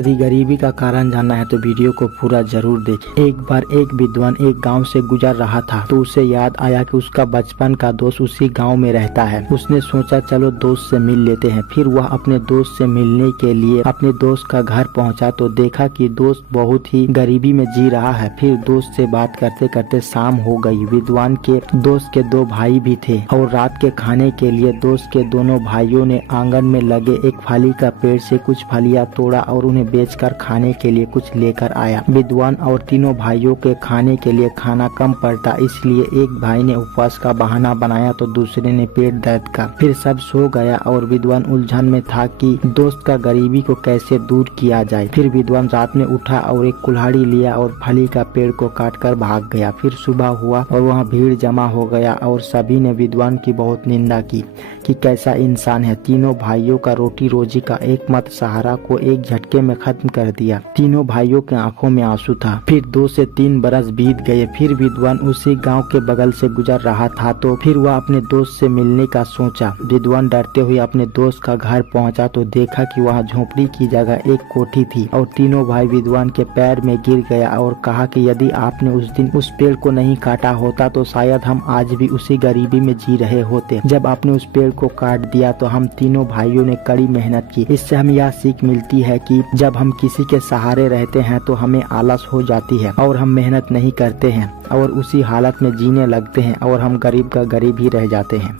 यदि गरीबी का कारण जानना है तो वीडियो को पूरा जरूर देखें। एक बार एक विद्वान एक गांव से गुजर रहा था तो उसे याद आया कि उसका बचपन का दोस्त उसी गांव में रहता है। उसने सोचा चलो दोस्त से मिल लेते हैं। फिर वह अपने दोस्त से मिलने के लिए अपने दोस्त का घर पहुंचा तो देखा कि दोस्त बहुत ही गरीबी में जी रहा है। फिर दोस्त से बात करते करते शाम हो गई। विद्वान के दोस्त के दो भाई भी थे और रात के खाने के लिए दोस्त के दोनों भाइयों ने आंगन में लगे एक फली का पेड़ से कुछ फलियां तोड़ा और उन्हें बेचकर खाने के लिए कुछ लेकर आया। विद्वान और तीनों भाइयों के खाने के लिए खाना कम पड़ता, इसलिए एक भाई ने उपवास का बहाना बनाया तो दूसरे ने पेट दर्द का। फिर सब सो गया और विद्वान उलझन में था कि दोस्त का गरीबी को कैसे दूर किया जाए। फिर विद्वान रात में उठा और एक कुल्हाड़ी लिया और फली का पेड़ को काटकर भाग गया। फिर सुबह हुआ और वहाँ भीड़ जमा हो गया और सभी ने विद्वान की बहुत निंदा की कि कैसा इंसान है। तीनों भाइयों का रोटी रोजी का एकमात्र सहारा को एक झटके में खत्म कर दिया। तीनों भाइयों के आंखों में आंसू था। फिर 2 से 3 बरस बीत गए। फिर विद्वान उसी गांव के बगल से गुजर रहा था तो फिर वह अपने दोस्त से मिलने का सोचा। विद्वान डरते हुए अपने दोस्त का घर पहुंचा तो देखा कि वहां झोपड़ी की जगह एक कोठी थी और तीनों भाई विद्वान के पैर में गिर गया और कहा कि यदि आपने उस दिन उस पेड़ को नहीं काटा होता तो शायद हम आज भी उसी गरीबी में जी रहे होते। जब आपने उस पेड़ को काट दिया तो हम तीनों भाइयों ने कड़ी मेहनत की। इससे हमें यह सीख मिलती है कि जब हम किसी के सहारे रहते हैं तो हमें आलस हो जाती है और हम मेहनत नहीं करते हैं और उसी हालत में जीने लगते हैं और हम गरीब का गरीब ही रह जाते हैं।